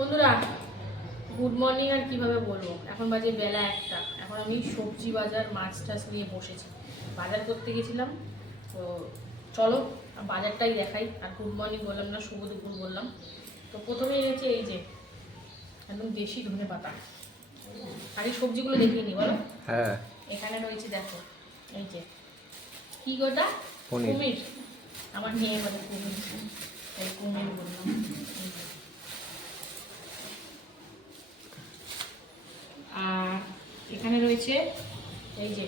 বন্ধুরা good morning আর কীভাবে বলব? এখন বাজে বেলা একটা। এখন আমি সবজি বাজার মাছ টাছ নিয়ে বসেছি। বাজার করতে গেছিলাম তো চলো বাজারটাই দেখাই। আর গুড মর্নিং বললাম না শুভ দুপুর বললাম। তো প্রথমে এনেছি এই যে একদম দেশি ধনে পাতা। আর এই সবজিগুলো দেখিয়ে নি বলো। হ্যাঁ। এখানে রয়েছে দেখো এই যে কি গোটা কুমির আমার মেয়ে বলে কুমির এই কুমির বললাম এই যে। আর এখানে রয়েছে এই যে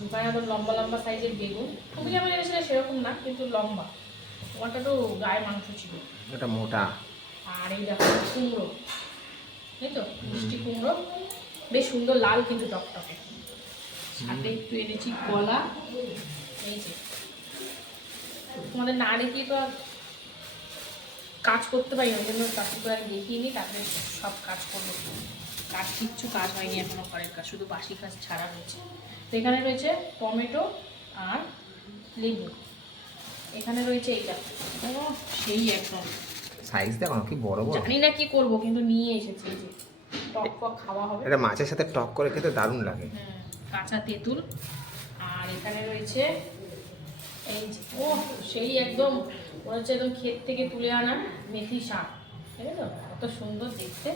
দোকানে আবার লম্বা লম্বা সাইজের বেগুন। খুবই যেমন এনেছিলে সেরকম না কিন্তু লম্বা। ওটা তো গায়ে মাংস ছিল। ওটা মোটা। আর এই দেখো কুমড়ো। তাই তো মিষ্টি কুমড়ো। বেশ সুন্দর লাল কিন্তু টকটকে। সাথে একটু এনেছি কলা। এই যে। তোমাদের না দেখিয়ে তো আর কাজ করতে পারি না ওই জন্য তাকে করে আমি দেখিয়ে নিই তারপরে সব কাজ করব। কাজ কিচ্ছু কাজ হয়নি এখনও ঘরের কাজ শুধু বাসি কাজ ছাড়া রয়েছে। তো এখানে রয়েছে টমেটো আর লেবু। এখানে রয়েছে এইটা। ও, সেই একদম। সাইজ দেখো কি বড় বড়। জানি না কি করব কিন্তু নিয়ে এসেছি যে। টক ফক খাওয়া হবে। এটা মাছের সাথে টক করে খেতে দারুণ লাগে। কাঁচা তেঁতুল। আর এখানে রয়েছে এই ও সেই একদম মনে হচ্ছে একদম ক্ষেত থেকে তুলে আনা মেথি শাক। ঠিক আছে কত সুন্দর দেখতে।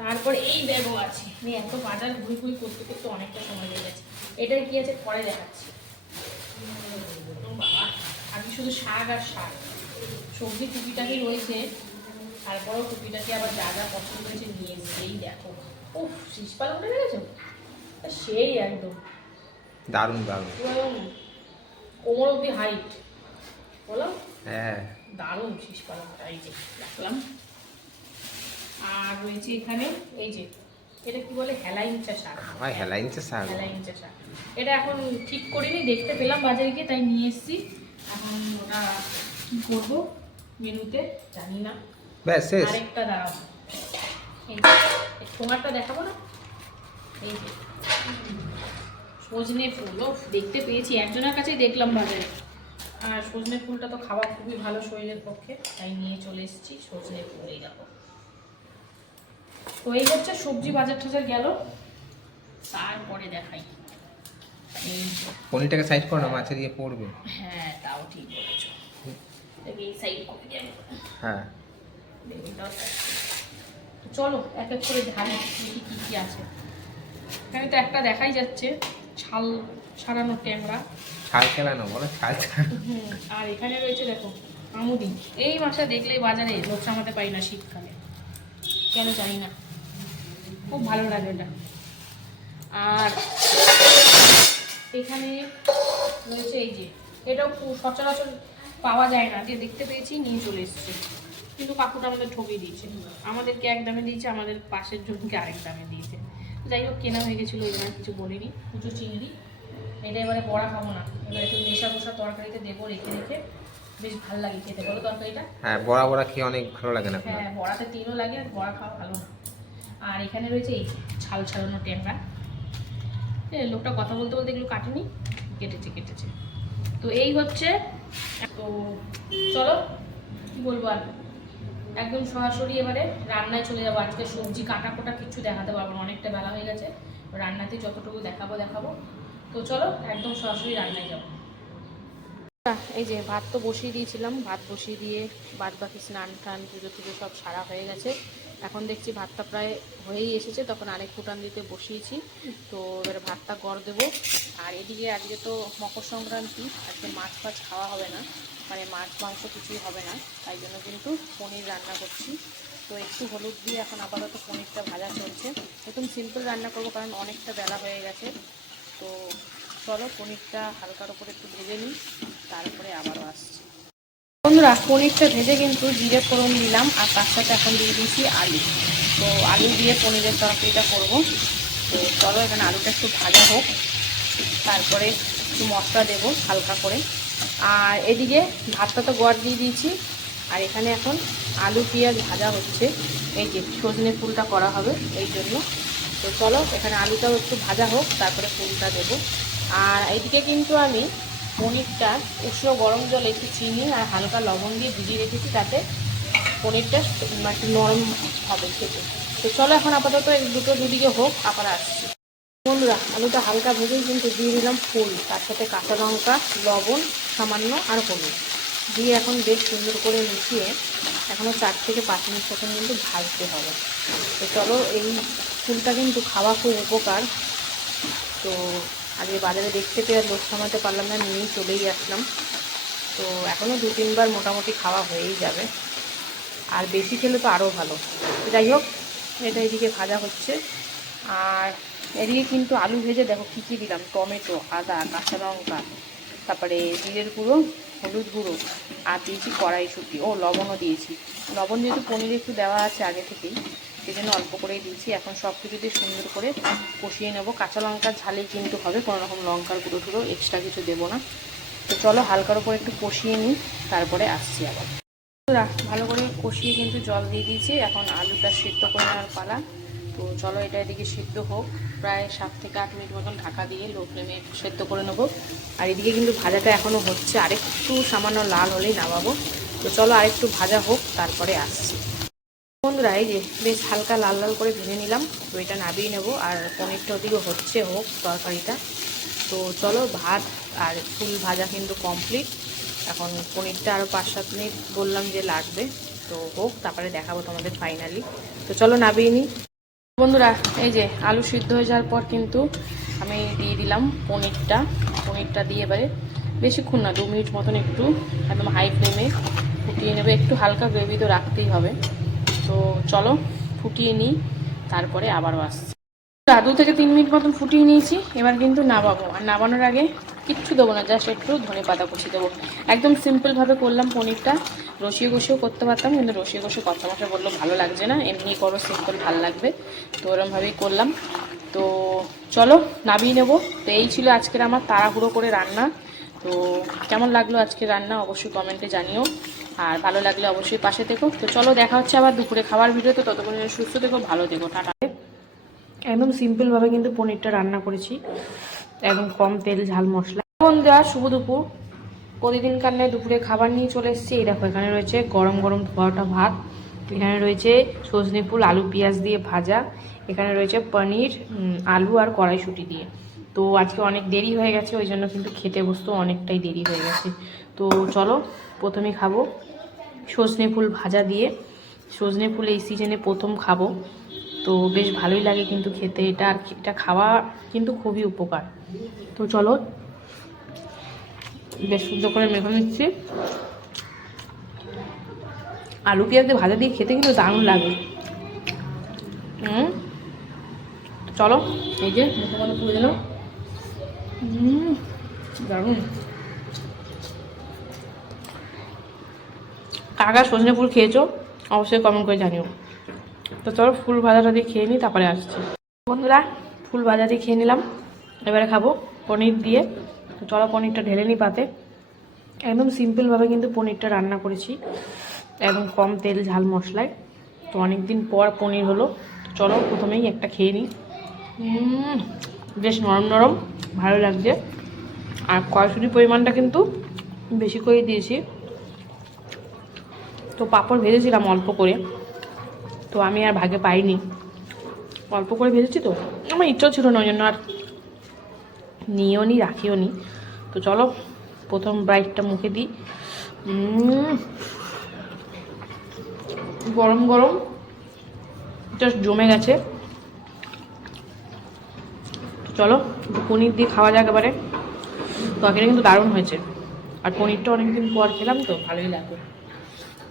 তারপর এই ব্যাগও আছে। নিয়ে এত বাজার ঘুরি ঘুরি করতে করতে অনেকটা সময় লেগে গেছে। এটাই কি আছে? পরে দেখাচ্ছি। বাবা আমি শুধু শাক আর শাক। সবজি টুপিটাকি রয়েছে তারপরেও টুপিটাকে আবার যা যা পছন্দ হয়েছে নিয়ে এসেছি। এই দেখো। ও শীষ পালন উঠে গেছো? সেই একদম। দারুণ দারুণ। কোমর অব্দি হাইট বলো? হ্যাঁ। দারুণ শীষ পালনটা এই যে রাখলাম আর রয়েছে এখানে। এই যে এটা কি বলে? হেলাইঞ্চা শাক। আমার হেলাইনছে শাক। হেলাইঞ্চা শাক। এটা এখন ঠিক করিনি দেখতে পেলাম বাজারে গিয়ে তাই নিয়ে এসেছি। এখন ওটা কি করব মেনুতে জানি না। ব্যাস শেষ। আরেকটা দাঁড়াও। ঠোঙারটা দেখাবো না? এই যে সজনে ফুল। ও দেখতে পেয়েছি একজনের কাছেই দেখলাম বাজারে। আর সজনে ফুলটা তো খাওয়া খুবই ভালো শরীরের পক্ষে তাই নিয়ে চলে এসেছি সজনে ফুল এই দেখো। তো এই হচ্ছে সবজি বাজার টাজার গেল। তারপরে দেখাই। পনিরটাকে সাইড করো না মাছে দিয়ে পড়বে। হ্যাঁ তাও ঠিক বলেছ। এই সাইড করে যাই হ্যাঁ। চলো এক এক করে ঢালি দেখি কি কি আছে। এখানে তো একটা দেখাই যাচ্ছে ছাল ছাড়ানো ট্যাংরা। ছাল খেলানো বলো ছাল আর এখানে রয়েছে দেখো আমুদি। এই মাছটা দেখলেই বাজারে লোক সামাতে পারি না শীতকালে। কেন জানি না। খুব ভালো লাগে ওটা। আর এখানে রয়েছে এই যে এটাও সচরাচর পাওয়া যায় না যে দেখতে পেয়েছি নিয়ে চলে এসেছে। কিন্তু কাকুটা আমাদের ঠকিয়ে দিয়েছে। আমাদেরকে এক দামে দিয়েছে আমাদের পাশের জনকে আরেক দামে দিয়েছে। যাই হোক কেনা হয়ে গেছিল এবার কিছু বলিনি। কুচো চিংড়ি এটা এবারে বড়া খাব না। এবার একটু মেশা বসা তরকারিতে দেবো রেখে রেখে। বেশ ভালো লাগে খেতে। বলো তরকারিটা? হ্যাঁ বড়া বড়া খেয়ে অনেক ভালো লাগে না হ্যাঁ বড়াতে তেলও লাগে আর বড়া খাওয়া ভালো না। আর এখানে রয়েছে এই ছাল ছাড়ানো ট্যাংরা। লোকটা কথা বলতে বলতে এগুলো কাটেনি, কেটেছে কেটেছে। তো এই হচ্ছে, তো চলো, কি বলব আর? একদম সরাসরি এবারে রান্নায় চলে যাব। আজকে সবজি কাটা কোটা কিছু দেখাতে পারব না, অনেকটা বেলা হয়ে গেছে। রান্নাতে যতটুকু দেখাবো দেখাবো। তো চলো, একদম সরাসরি রান্নায় যাব। এই যে ভাত তো বসিয়ে দিয়েছিলাম। ভাত বসিয়ে দিয়ে বাদ বাকি স্নান টান পুজো সব সারা হয়ে গেছে। এখন দেখছি ভাতটা প্রায় হয়েই এসেছে, তখন আরেক ফুটান দিতে বসিয়েছি। তো এবার ভাতটা গড় দেবো। আর এদিকে আজকে তো মকর সংক্রান্তি, আজকে মাছ ফাছ খাওয়া হবে না। মানে মাছ, মাংস কিছুই হবে না। তাই জন্য কিন্তু পনির রান্না করছি। তো একটু হলুদ দিয়ে এখন আপাতত পনিরটা ভাজা চলছে। একদম সিম্পল রান্না করব, কারণ অনেকটা বেলা হয়ে গেছে। তো চলো পনিরটা হালকার উপরে একটু ভেজে নিই, তারপরে আবারও আসছি। বন্ধুরা, পনিরটা ভেজে কিন্তু জিরে ফোড়ন দিলাম, আর তার সাথে এখন দিয়ে দিয়েছি আলু। তো আলু দিয়ে পনিরের তরকারিটা করব। তো চলো এখানে আলুটা একটু ভাজা হোক, তারপরে একটু মশলা দেবো হালকা করে। আর এদিকে ভাতটা তো গড় দিয়ে দিয়েছি, আর এখানে এখন আলু পেঁয়াজ ভাজা হচ্ছে। এই যে সজনে ফুলটা করা হবে, এই জন্য। তো চলো এখানে আলুটাও একটু ভাজা হোক, তারপরে ফুলটা দেবো। আর এইদিকে কিন্তু আমি পনিরটা উষ্ণ গরম জলে একটু চিনি আর হালকা লবণ দিয়ে ভিজিয়ে রেখেছি তাতে পনিরটা একটু নরম হবে খেতে। তো চলো এখন আপাতত দুটো দুদিকে হোক, আবার আসছি। বন্ধুরা, আলুটা হালকা ভেজেই কিন্তু দিয়ে দিলাম ফুল। তার সাথে কাঁচা লঙ্কা, লবণ, সামান্য আর হলুদ। দিয়ে এখন বেশ সুন্দর করে মিশিয়ে এখনও চার থেকে পাঁচ মিনিট মতন কিন্তু ভাজতে হবে। তো চলো এই ফুলটা কিন্তু খাওয়া খুব উপকার। তো আজকে বাজারে দেখতে পেয়ে আর লোক সামাতে পারলাম না, নিয়েই চলেই আসলাম। তো এখনও দু তিনবার মোটামুটি খাওয়া হয়েই যাবে। আর বেশি খেলে তো আরও ভালো। যাই হোক, এটা এদিকে ভাজা হচ্ছে। আর এদিকে কিন্তু আলু ভেজে দেখো কী কী দিলাম। টমেটো, আদা, কাঁচা লঙ্কা, তারপরে জিরের গুঁড়ো, হলুদ গুঁড়ো আর দিয়েছি কড়াইশুঁটি। ও, লবণও দিয়েছি। লবণ যেহেতু পনিরে একটু দেওয়া আছে আগে থেকেই সেই জন্য অল্প করেই দিয়েছি। এখন সব কিছু দিয়ে সুন্দর করে কষিয়ে নেব। কাঁচা লঙ্কার ঝালেই কিন্তু হবে কোনো রকম লঙ্কার গুঁড়ো টুড়ো এক্সট্রা কিছু দেবো না। তো চলো হালকার উপর একটু কষিয়ে নিই, তারপরে আসছি আবার। ভালো করে কষিয়ে কিন্তু জল দিয়ে দিয়েছি। এখন আলুটা সিদ্ধ করে নেওয়ার পালা। তো চলো এটা এদিকে সিদ্ধ হোক। প্রায় সাত থেকে আট মিনিট মতন ঢাকা দিয়ে লো ফ্লেমে সেদ্ধ করে নেব। আর এদিকে কিন্তু ভাজাটা এখনও হচ্ছে। আরেকটু সামান্য লাল হলেই নামাবো। তো চলো আরেকটু ভাজা হোক, তারপরে আসছি। বন্ধুরা, এই যে বেশ হালকা লাল লাল করে ভেজে নিলাম। তো এটা নাবিয়ে নেব, আর পনিরটা ওদিকে হচ্ছে হোক তরকারিটা। তো চলো ভাত আর ফুল ভাজা কিন্তু কমপ্লিট এখন পনিরটা আরও পাঁচ সাত মিনিট বললাম যে লাগবে। তো হোক, তারপরে দেখাবো তোমাদের ফাইনালি তো চলো নাবিয়ে নিই। বন্ধুরা, এই যে আলু সিদ্ধ হয়ে যাওয়ার পর কিন্তু আমি দিয়ে দিলাম পনিরটা। পনিরটা দিয়ে এবারে বেশিক্ষণ না, দু মিনিট মতন একটু একদম হাই ফ্লেমে ফুটিয়ে নেবে। একটু হালকা গ্রেভি তো রাখতেই হবে। তো চলো ফুটিয়ে নিই, তারপরে আবারও আসছি। দু থেকে তিন মিনিট মতন ফুটিয়ে নিয়েছি, এবার কিন্তু নামাবো। আর নামানোর আগে কিচ্ছু দেবো না, জাস্ট একটু ধনে পাতা কুচি দেবো। একদম সিম্পলভাবে করলাম পনিরটা রসিয়ে কষিয়েও করতে পারতাম, কিন্তু রসিয়ে কষে কথা মশা বলল ভালো লাগছে না, এমনি করো সিম্পল ভালো লাগবে। তো ওরমভাবেই করলাম। তো চলো নামিয়ে নেব। তো এই ছিল আজকের আমার তাড়াহুড়ো করে রান্না। তো কেমন লাগল আজকে রান্না অবশ্যই কমেন্টে জানিও। আর ভালো লাগলে অবশ্যই পাশে থেকো। তো চলো দেখা হচ্ছে আবার দুপুরে খাবার ভিডিও তো ততক্ষণ সুস্থ থেকো ভালো থেকো টাটা। একদম সিম্পলভাবে কিন্তু পনিরটা রান্না করেছি। একদম কম তেল ঝাল মশলা। এখন দেওয়া শুভ দুপুর। প্রতিদিন কান্নায় দুপুরে খাবার নিয়ে চলে এসেছি। এই দেখো এখানে রয়েছে গরম গরম ধোয়াটা ভাত। এখানে রয়েছে সজনে ফুল আলু পেঁয়াজ দিয়ে ভাজা। এখানে রয়েছে পনির আলু আর কড়াইশুঁটি দিয়ে। তো আজকে অনেক দেরি হয়ে গেছে, ওই জন্য কিন্তু খেতে বসতেও অনেকটাই দেরি হয়ে গেছে। তো চলো, প্রথমে খাব সজনে ফুল ভাজা দিয়ে। সজনে ফুল এই সিজনে প্রথম খাব। তো বেশ ভালোই লাগে কিন্তু খেতে, এটা আর এটা খাওয়া কিন্তু খুবই উপকার। তো চলো, বেশ সুন্দর করে মেখে নিচ্ছি। আলু পেঁয়াজ দিয়ে ভাজা দিয়ে খেতে কিন্তু দারুণ লাগে। হুম, চলো, এই যে, মুখে পুড়ে দিলাম কাকা সজনে ফুল খেয়েছো, অবশ্যই কমেন্ট করে জানিও। তো চলো ফুল ভাজাটা দিয়ে খেয়ে নিই তারপরে আসছি। বন্ধুরা, ফুল ভাজা দিয়ে খেয়ে নিলাম। এবারে খাব পনির দিয়ে। তো চলো পনিরটা ঢেলে নিই পাতে। একদম সিম্পলভাবে কিন্তু পনিরটা রান্না করেছি। একদম কম তেল, ঝাল মশলায়। তো অনেক দিন পর পনির হলো। চলো প্রথমেই একটা খেয়ে নিই বেশ নরম নরম, ভালো লাগছে। আর কড়াইশুটির পরিমাণটা কিন্তু বেশি করে দিয়েছি। তো পাঁপড় ভেজেছিলাম অল্প করে। তো আমি আর ভাগে পাইনি। অল্প করে ভেজেছি তো। আমার ইচ্ছাও ছিল না ওই জন্য আর নিয়েও নি, রাখিও নি। তো চলো, প্রথম ব্রাইটটা মুখে দিই। গরম গরম জাস্ট জমে গেছে। চলো, পনির দিয়ে খাওয়া যাক এবারে। তরকারিটা কিন্তু দারুণ হয়েছে। আর পনিরটা অনেকদিন পর খেলাম তো, ভালোই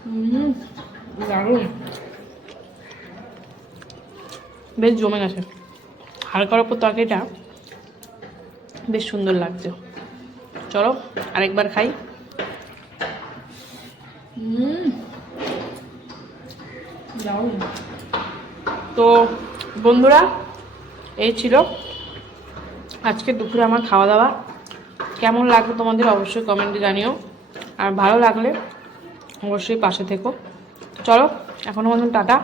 হুম দারুণ। বেশ জমে গেছে। হালকার ওপর তরকারিটা বেশ সুন্দর লাগছে। চলো, আরেকবার খাই। তো বন্ধুরা, এই ছিল আজকে দুপুরে আমার খাওয়া দাওয়া কেমন লাগল তোমাদের অবশ্যই কমেন্টে জানিও। আর ভালো লাগলে অবশ্যই পাশে থেকো। চলো এখনও মতন টাটা।